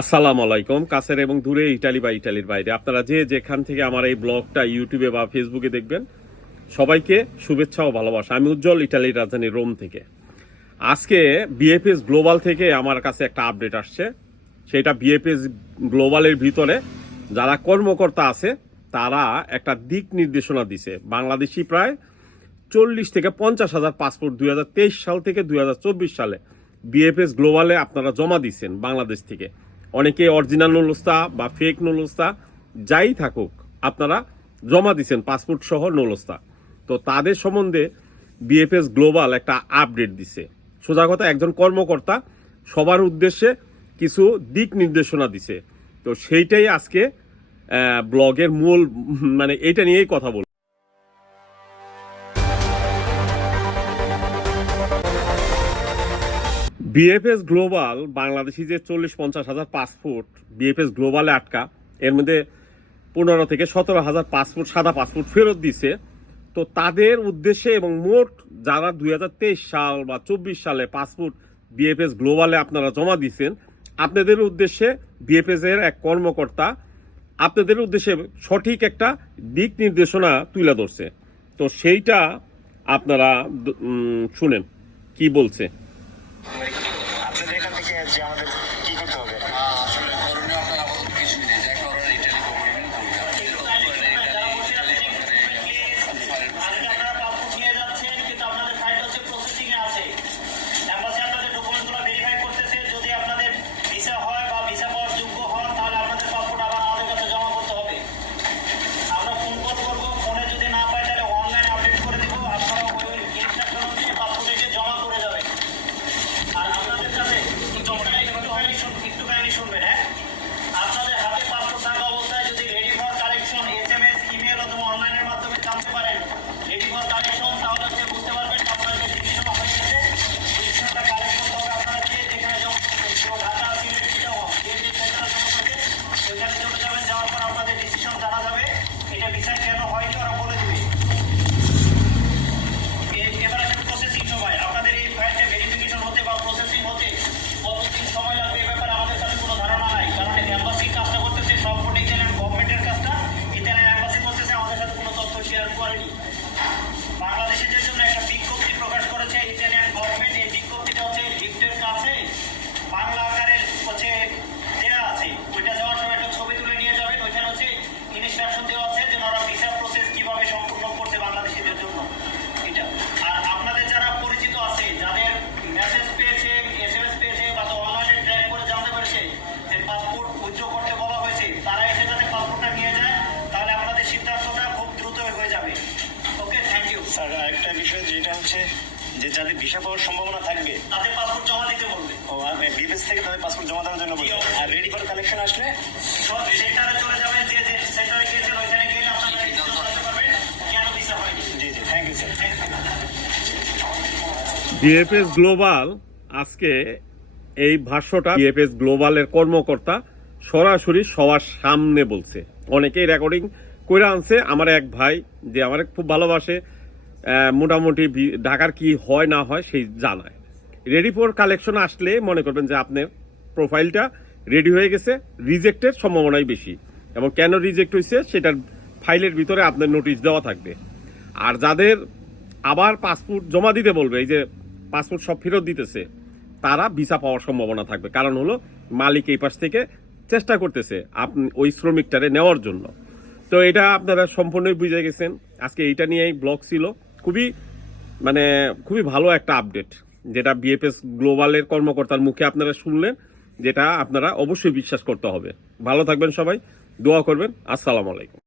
আসসালামু আলাইকুম। কাছের এবং দূরে ইটালি বা ইটালির বাইরে। আপনারা যে যেখান থেকে আমার এই ব্লগটা ইউটিউবে বা ফেসবুকে দেখবেন, সবাইকে শুভেচ্ছা ও ভালোবাসা। আমি উজ্জ্বল ইটালির রাজধানী রোম থেকে। আজকে বিএফএস গ্লোবাল থেকে আমার কাছে একটা আপডেট আসছে। সেটা বিএফএস গ্লোবালের ভিতরে যারা কর্মকর্তা আছে, তারা একটা দিক নির্দেশনা দিছে। বাংলাদেশি প্রায় চল্লিশ থেকে পঞ্চাশ হাজার পাসপোর্ট দুই হাজার তেইশ সাল থেকে দুই হাজার চব্বিশ সালে বিএফএস গ্লোবালে আপনারা জমা দিচ্ছেন বাংলাদেশ থেকে। অনেকে অরিজিনাল নলস্তা বা ফেক নলস্তা, যাই থাকুক, আপনারা জমা দিচ্ছেন পাসপোর্ট সহ নলস্তা। তো তাদের সম্বন্ধে বিএফএস গ্লোবাল একটা আপডেট দিছে। সোজা কথা, একজন কর্মকর্তা সবার উদ্দেশ্যে কিছু দিক নির্দেশনা দিছে। তো সেইটাই আজকে ব্লগের মূল মানে এটা নিয়েই কথা বলব। বিএফএস গ্লোবাল বাংলাদেশি যে চল্লিশ পঞ্চাশ হাজার পাসপোর্ট বিএফএস গ্লোবালে আটকা, এর মধ্যে পনেরো থেকে সতেরো হাজার পাসপোর্ট, সাদা পাসপোর্ট ফেরত দিছে। তো তাদের উদ্দেশ্যে এবং মোট যারা দুই হাজার তেইশ সাল বা চব্বিশ সালে পাসপোর্ট বিএফএস গ্লোবালে আপনারা জমা দিয়েছেন আপনাদের উদ্দেশ্যে বিএফএস এর এক কর্মকর্তা আপনাদের উদ্দেশ্যে সঠিক একটা দিক নির্দেশনা তুলে ধরছে। তো সেইটা আপনারা শুনেন, কি বলছে? যে আমাদের কি করতে হবে আসলে স্যার আরেকটা বিষয় যেটা হচ্ছে যে যাদের ভিসা পাওয়ার সম্ভাবনা থাকবে তাদের পাসপোর্ট জমা দিতে বলবে। ও বিদেশ থেকে তাদের পাসপোর্ট জমা দেওয়ার জন্য বলছে। আর রেডি ফর কালেকশন আসলে? সব সেন্টারে চলে যাবেন যে যে সেন্টারে গিয়েছেন ওইখানে গেলে আপনারা জানতে পারবেন। কেন ভিসা হয়নি? জি জি thank you sir BFS global আজকে এই ভাষ্যটা বিএফএস গ্লোবালের কর্মকর্তা সরাসরি সবার সামনে বলছে। অনেকেই রেকর্ডিং করে আনছে। আমার এক ভাই যে আমার খুব ভালোবাসে মোটামুটি ঢাকার কি হয় না হয় সেই জানায়। রেডি ফর কালেকশন আসলে মনে করবেন যে আপনার প্রোফাইলটা রেডি হয়ে গেছে রিজেক্টের সম্ভাবনাই বেশি। এবং কেন রিজেক্ট হয়েছে সেটার ফাইলের ভিতরে আপনার নোটিশ দেওয়া থাকবে। আর যাদের আবার পাসপোর্ট জমা দিতে বলবে, এই যে পাসপোর্ট সব ফেরত দিতেছে, তারা ভিসা পাওয়ার সম্ভাবনা থাকবে। কারণ হলো মালিক এই পাশ থেকে চেষ্টা করতেছে আপনি ওই শ্রমিকটারে নেওয়ার জন্য। তো এটা আপনারা সম্পূর্ণই বুঝে গেছেন। আজকে এইটা নিয়েই ব্লগ ছিল। খুবই মানে খুবই ভালো একটা আপডেট যেটা বিএফএস গ্লোবালের কর্মকর্তার মুখে আপনারা শুনলেন যেটা আপনারা অবশ্যই বিশ্বাস করতে হবে। ভালো থাকবেন সবাই, দোয়া করবেন, আসসালামু আলাইকুম।